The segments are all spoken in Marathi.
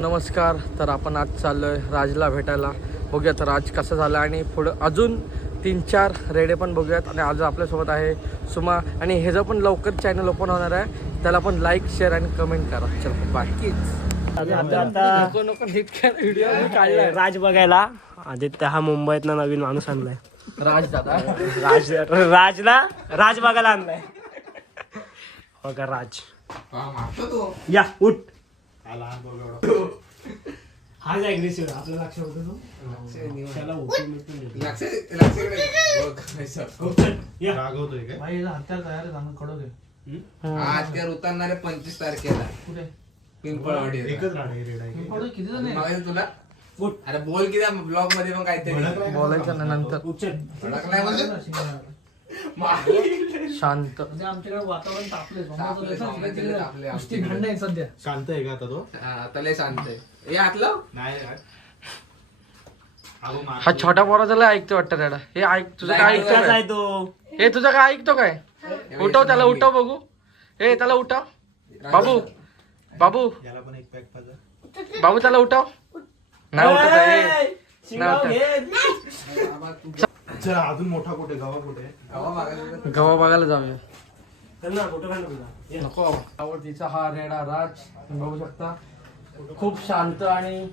नमस्कार. तर आपण आज चाललोय राजला भेटायला. बघूयात राज कसं झालं आणि पुढं अजून 3-4 रेडे पण बघूयात. आणि आज आपल्यासोबत आहे सुमा आणि ह्याचं पण लवकर चॅनल ओपन होणार आहे. त्याला पण लाईक शेअर आणि कमेंट करा. चल बाय. व्हिडिओ काढलाय राज बघायला. आदित्य हा मुंबईतला नवीन माणूस आणलाय. राज दादा राज बघायला आणलाय. बघा राज या उठ. हाच ऍग्रेसिव्ह आपलं लक्ष होतं हत्यार उतरणारे 25 तारखेला पिंपळवाडी तुला अरे बोल की ब्लॉग मध्ये पण काहीतरी बोलायचं ना नंतर. शांत आमच्याकडे वातावरण तापले सध्या शांत आहे का आता तो? आता लय शांत आहे. आतलं नाही हा छोटा पोराचा लय ऐकतो वाटतं त्याला. हे ऐक तुझं काय ऐकतो आहे काय? तो. हे तुझं काय ऐकतो काय? उठव त्याला, उठव बघू. हे त्याला उठव. बाबू बाबू याला पण एक पॅक पाहिजे. बाबू त्याला उठव. नाही उठत आहे. शिंगाव घे. चला अजून मोठा कुठे गावा कुठे? गव्हा बघायला जाऊया. चल ना, फोटो काढ ना तुझा. ये. नको आवडतीचा हा रेडा राज तुम्ही बघू शकता. खूप शांत आणि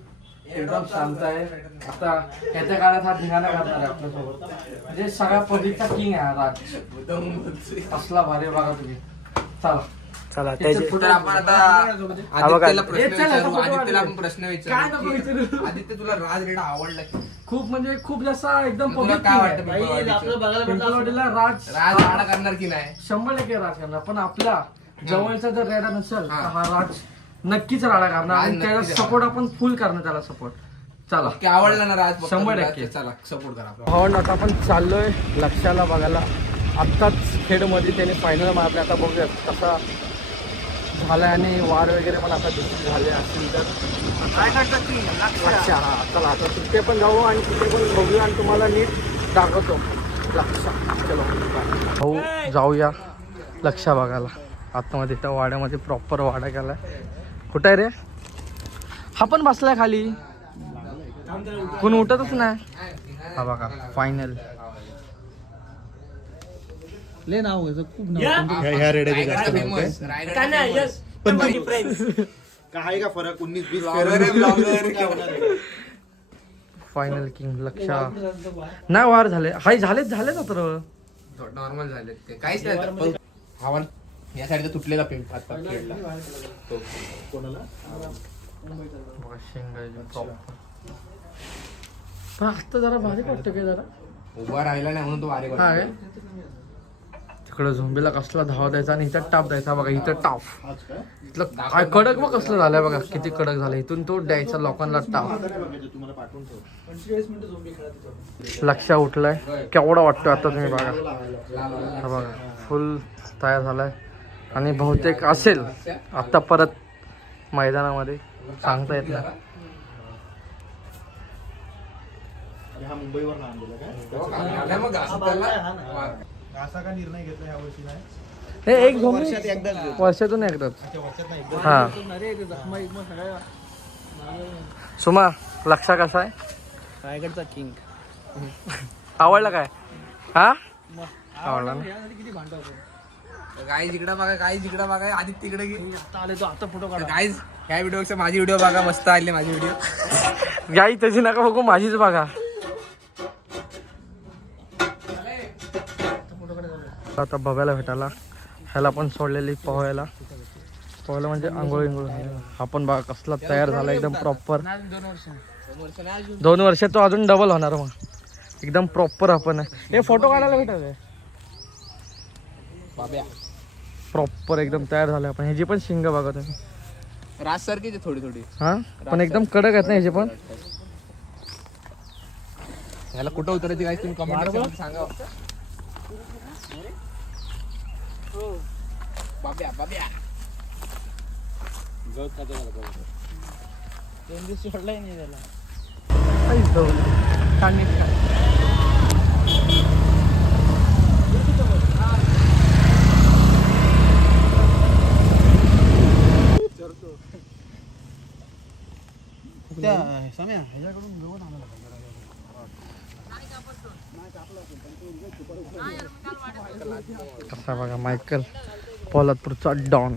एकदम शांत आहे. आता ह्याच्या काळात हा धिंगाणा करणार आहे आपल्यासोबत. म्हणजे सगळ्या पब्लिकचा किंग आहे हा राज. असला भारी बघा तुम्ही. चला चला त्याचे त्याचे तर आपण आता आदित्यला प्रश्न विचारू. आदित्यला आपण प्रश्न काय नको विचारू. विचारू? आदित्य तुला राज रेडा आवडला की? खूप म्हणजे खूप जास्त एकदम तुला पब्लिक काय वाटतं आहे. पिंपळवाडीचं? पिंपळवाडीला राज राज राडा करणार की नाही? 100% राज करणार. पण आपला जवळचा जर रेडा नसेल तर हा. हा राज नक्कीच राडा करणार. राज आणि त्याला नक्कीच सपोर्ट आपण फुल करणार त्याला सपोर्ट. चला की आवडला ना राज? फक्त 100%. तुला? चला सपोर्ट करा आपला. हो आता आपण चाललोय लक्षाला बघायला. आत्ताच खेडमध्ये त्याने फायनल मारले. आता बघूया कसा झालाय आणि वार वगैरे पण आता दिसून झाले असतील तर काय करतात की लक्ष. हा चला आता तिथे पण जाऊ आणि तिथे पण बघूया आणि तुम्हाला नीट दाखवतो लक्ष. चलो भाऊ जाऊया लक्ष बघायला आतमध्ये. त्या वाड्यामध्ये प्रॉपर वाडा केलाय. कुठं आहे रे? हा पण बसलाय खाली. कोण उठतच नाही. हा बघा फायनल. ले नाव आहे खूप नाव. या. ह्या रेड्याचे जास्त नाव काय? फेमस रायगड काय नाही, famous. यस. पण माझी friends. काय का फरक 19-20 Blogger आहे, blogger. काय होणार आहे? फायनल किंग लक्ष. नाही वार झाले. हाय झालेच ना तर. नॉर्मल झाले ते काहीच नाही आता. पण हवा या साईडला तुटलेला पिंप आता खेळला तो. कोणाला? बघा शेंगाची प्रॉपर. पण आता जरा भारी वाटतं काय जरा. उभा राहिला नाही म्हणून तो वारे हा काय? तिकडं झोंबीला कसला धावा द्यायचा आणि इथं टाप द्यायचा. बघा इथं टाप. आज काय? इथलं काय कडक मग कसलं झालंय बघा. किती कडक झालं. इथून तो द्यायचा लोकांना टाप. आता नाही बघायचं, तुम्हाला पाठवून ठेव. 45 मिनिटं झोंबी खेळत लक्ष उठलाय. केवढा वाटतो आता तुम्ही बघा. हा बघा फुल तयार झालाय आणि बहुतेक असेल आता परत मैदानामध्ये. सांगता येत नाही. हा मुंबईवर आणलेला काय? मग असं त्याला असा का निर्णय घेतला ह्या वर्षी नाही? हे एक झोंबी वर्षात एकदाच घेतो. वर्षातून एकदाच. अच्छा, वर्षात नाही एकदाच. हा सुमा लक्षा कसा आहे? रायगडचा किंग. आवडला काय? हा आवडला ना. गाई जिकडा बघा, गाई जिकडा बघा. आधी तिकडे आले तो आता फोटो काढा. गाईज ह्या व्हिडिओपेक्षा माझी व्हिडिओ बघा. मस्त आले माझी व्हिडिओ. गाई त्याची नका बघू, माझीच बघा. आता बघायला भेटायला ह्याला पण सोडलेली पोहायला म्हणजे आंघोळ हा पण बघा कसला तयार झाला एकदम प्रॉपर. 2 वर्ष तो अजून डबल होणार मग. एकदम प्रॉपर आपण हे फोटो काढायला भेटायला प्रॉपर एकदम तयार झालं आपण. ह्याची पण शिंग बघा तुम्ही. राज सारखीच आहे थोडी थोडी. हा पण एकदम कडक आहेत ना ह्याचे पण. ह्याला कुठं उतरायची गाईज तुम्ही कमेंट सांगा. बाब्या बाब्या सोडलाय नाही त्याला. कसा बघा मायकल पोलादपूरचा डॉन.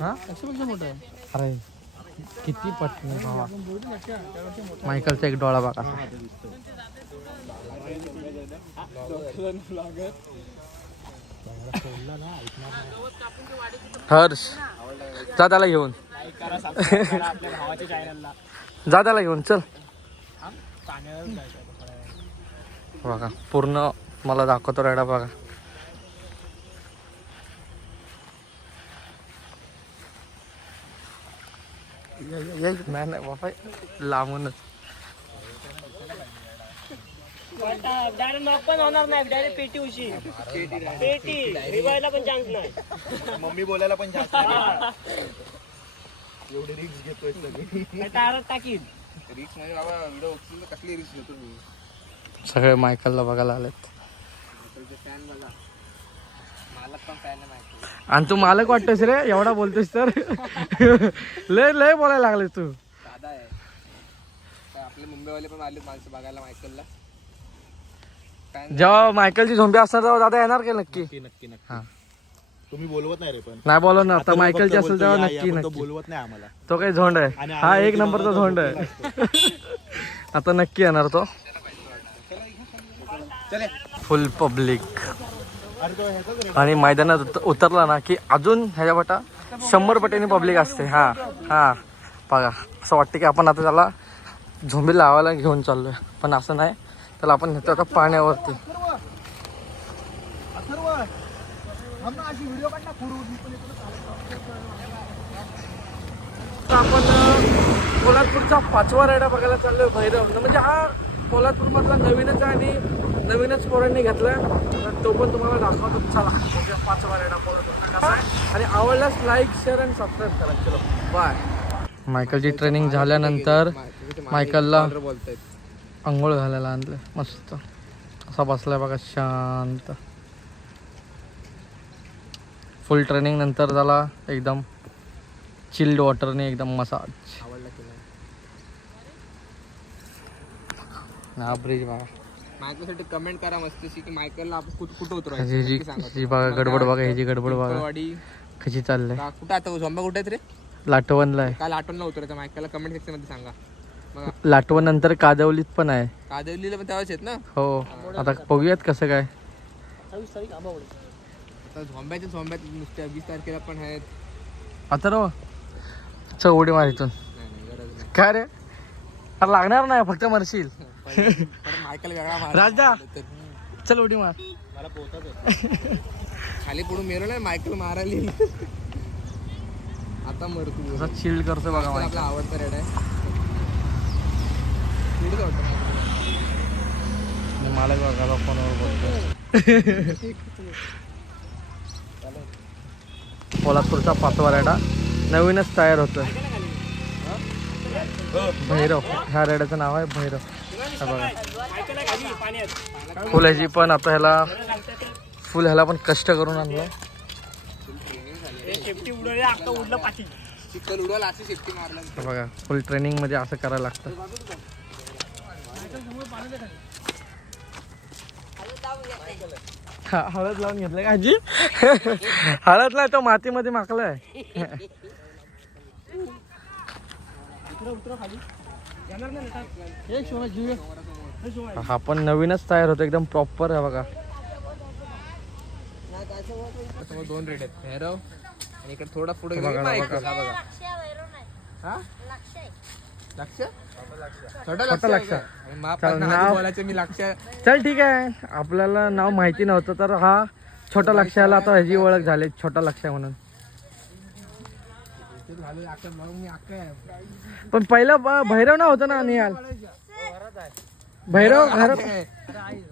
हा मोठा आहे. अरे किती पटली भावा. मायकलचा एक डोळा बघा. हर्ष जा त्याला घेऊन. जा त्याला घेऊन चल. बघा पूर्ण मला दाखवतो रेडा बघा. नाही नाही बाबा लांबूनच. डायरेक्ट नॉक पण होणार नाही. डायरेक्ट पेटी उशी पेटी रिवायला पण चान्स नाही. मम्मी बोलायला पण जास्त एवढी रिक्स घेतोय सगळी. टायरात टाकीन. रिक्स नाही बाबा. व्हिडिओ बघतील तर कसली रिक्स घेतो मी. सगळे मायकलला बघायला आलेत. फॅन बघा. मालक पण फॅन आहे माहिती. आणि तू मालक वाटतोस रे एवढा बोलतोस तर. लय लय बोलायला लागलेस तू. दादा आहे. आपले मुंबईवाले पण आले माणसं बघायला मायकलला. जेव्हा मायकलची झोंबी असणार तेव्हा दादा येणार का नक्की? नक्की हा तुम्ही बोलवत नाही रे पण. नाही बोलवणार. आता तो मायकलची फक्त असेल तेव्हा बोलतो, या, नक्की या, पण तो नक्की. बोलवत नाही आम्हाला. तो काही झोंड आहे. आणि हा एक आल्यावरती नंबरचा मला झोंड बोलतो आहे. आता नक्की येणार तो. फुल पब्लिक. अरे तो ह्याचाच रे. आणि मैदानात उतरला ना की अजून ह्याच्या पटा 100 पटीने पब्लिक असते. हा हा बघा असं वाटतं की आपण आता त्याला झोंबी लावायला घेऊन चाललोय. पण असं नाही. त्याला आपण नेतो आता पाण्यावरती. आपण पोलादपूरचा 5वा रेडा बघायला चाललोय भैरव. म्हणजे हा पोलादपूर मधला नवीनच आहे आणि नवीनच पोरांनी घेतलाय. तर तो पण तुम्हाला दाखवतो. चला 5वा रेडा पोलादपूरचा कसा आहे. आणि आवडल्यास लाईक शेअर आणि सबस्क्राईब करा. चलो बाय. मायकलची ट्रेनिंग झाल्यानंतर मायकलला आंघोळ घालायला आणलं. मस्त असा बसलाय बघा शांत. फुल ट्रेनिंग नंतर झाला एकदम चिल्ड वॉटरने एकदम मसाज. आवडला की नाही. हा ब्रिज बघा. मायकलसाठी कमेंट करा मस्तशी की मायकलला आपण कुठं ह्याची जी बघा गडबड बघा. ह्याची गडबड बघा वाडी कशी चाललंय. कुठं आता झोंबा कुठे आहेत रे. लाटवणला आहे. काल आठवणला उतरायचं मायकलला. कमेंट सेक्शन मध्ये सांगा. बघा लाटवण नंतर कादवलीत पण आहे. कादवलीला पण तेव्हाच आहेत ना. हो आता बघूयात कसं काय. आता झोंब्यात नुसत्या 20 तारखेला पण आहेत. आता रो चल उडी मार इथून. नाही गरज नाही. काय रे अरे लागणार नाही फक्त मरशील. परत मायकल वेगळा मार. राजदा चल उडी मार. मला पोहतात खाली पुढून मेलो नाही मायकल मारायला. आता मर तू. असा चिल करतो बघा आपला मायकल. आवडता रेड आहे. पुढे जाऊ मला बघायला फोनवर बोलतो. पोलादपूरचा 5वा रेडा नवीनच तयार होतोय. भैरव ह्या रेड्याचं नाव आहे भैरव. हा बघा फुल ह्याची पण आता ह्याला फुल ह्याला पण कष्ट करून आणलं. चिकल उडवला अशी सेफ्टी मारला. हे बघा फुल ट्रेनिंग मध्ये असं करायला लागतं. हळद लावून घेतलं का आजी. हळद नाही तो मातीमध्ये माकलाय. हा पण नवीनच तयार होतो एकदम प्रॉपर आहे बघा. समोर 2 रेड आहेत. भैरव आणि इकडे थोडा पुढे बघा, मायकल. बघा. हा बघा. हा लक्ष छोटा छोटा लक्ष. आणि माप चल, ना नाव- बोलायचं मी लक्ष. चल ठीक आहे. आपल्याला नाव माहिती नव्हतं तर हा छोटा लक्षाला आता ह्याची ओळख झाली छोटा लक्ष म्हणून. मग मी अक्का आहे. पण पहिला भैरव ना होता ना निहाल. भैरव घरात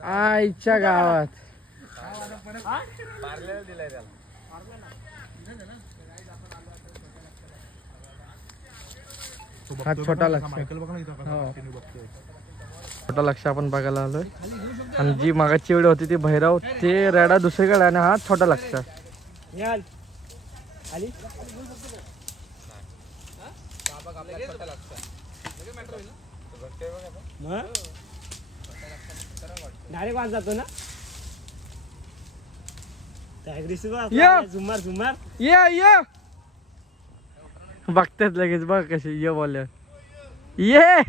आईच्या गावात. हा छोटा लक्ष. हो. छोटा लक्ष आपण बघायला आलोय. आणि जी मागाची वेळ होती ती भैरव ते रेडा दुसरीकडे आणि हा छोटा लक्ष. आली डायरेक्ट वाज जातो ना या. झुमार झुमार ये बघतात लगेच बघ कशी ये बोल ये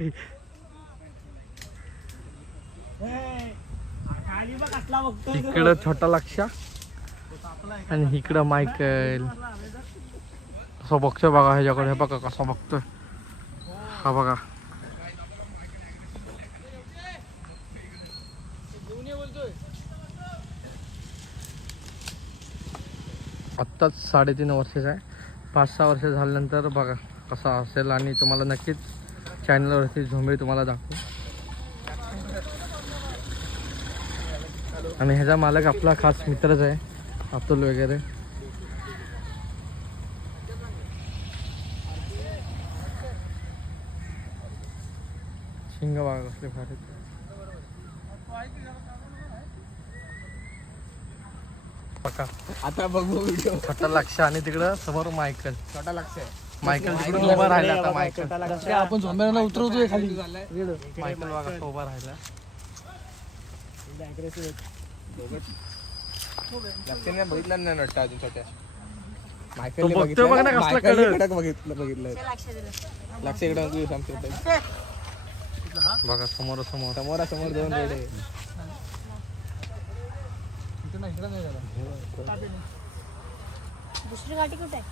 खाली बघ कसला बघतो इकडं छोटा लक्ष आणि इकडं मायकल कसं बघतोय बघा ह्याच्याकडे हे बघा कसा बघतोय हा बघा आत्ताच 3.5 वर्षाचा आहे 5-6 वर्ष झाल्यानंतर बघा कसा असेल आणि तुम्हाला नक्कीच चॅनलवरती झोंबे तुम्हाला दाखवू आणि ह्याचा मालक आपला खास मित्रच आहे अतुल वगैरे शिंग बघा कसले भारी बघा आता बघू व्हिडिओ. छोटा लक्ष आणि तिकडं समोर मायकल छोटा लक्ष आहे. मायकल तिकडून उभा राहिला आता मायकल आपण झोंब्याला उतरवतोय खाली. मायकल बघा कसं उभा राहिला लक्षाने बघितलं नाही नट्टा अजून छोट्या. तो मायकलने बघतोय बघ ना कसला मायकलने कडक. कडक बघितलं. लक्ष इकडे बघू सांगतो. बघा समोर समोरासमोर दोन रेडे. दुसरी गाठी कुठे आहे?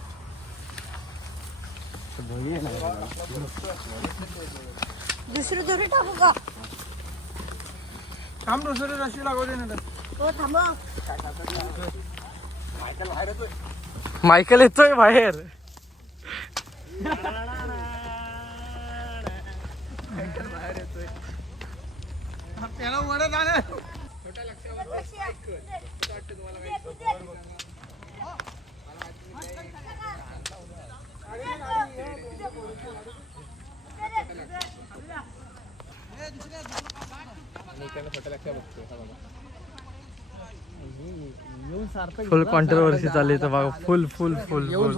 दुसरी दोरी टाकू का? थांब दुसरी रशी लागवली नाही तर. हो थांब. मायकल येतोय बाहेर त्याला वडा जाणार. आणि इकडनं छोटा लक्ष बघतोय. हा बघा. फुल कॉन्ट्रोवर्सी चालली तर बघा फुल फुल फुल फुल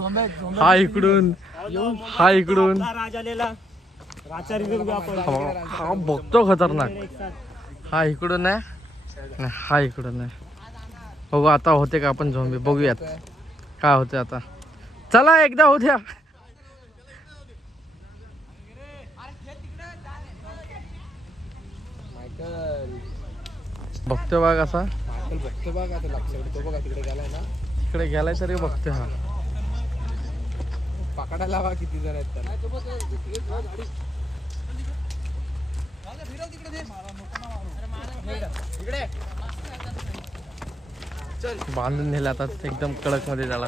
हा इकडून राज आलेला राजा रिव्ह्यू घेऊ आपण हा बघतो खतरनाक हा इकडून आहे आणि हा इकडून आहे बघू आता होते का आपण झोंबी बघूयात काय होते आता चला एकदा होऊ द्या मायकल बघतोय बघ असा मायकल बघतो बघा आता लक्ष तो बघा तिकडे गेलाय ना. इकडे गेलाय तरी बघतोय हा पकडायला लावा किती जण आहेत त्याला. बांधून नेला आता एकदम कडक मध्ये झाला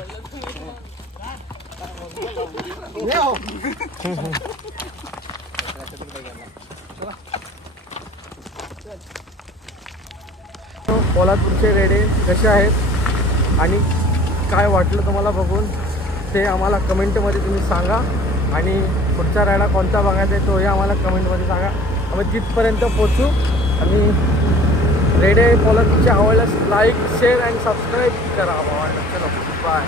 पोलादपूरचे रेडे कसे आहेत आणि काय वाटलं तुम्हाला बघून ते आम्हाला कमेंटमध्ये तुम्ही सांगा आणि पुढचा रायडा कोणता बघायचा आहे तोही आम्हाला कमेंटमध्ये सांगा आम्ही तिथपर्यंत पोचू आणि रेडे पोलादपूरचे आवडल्यास लाईक शेअर आणि सबस्क्राईब करा आवडलं चलो बाय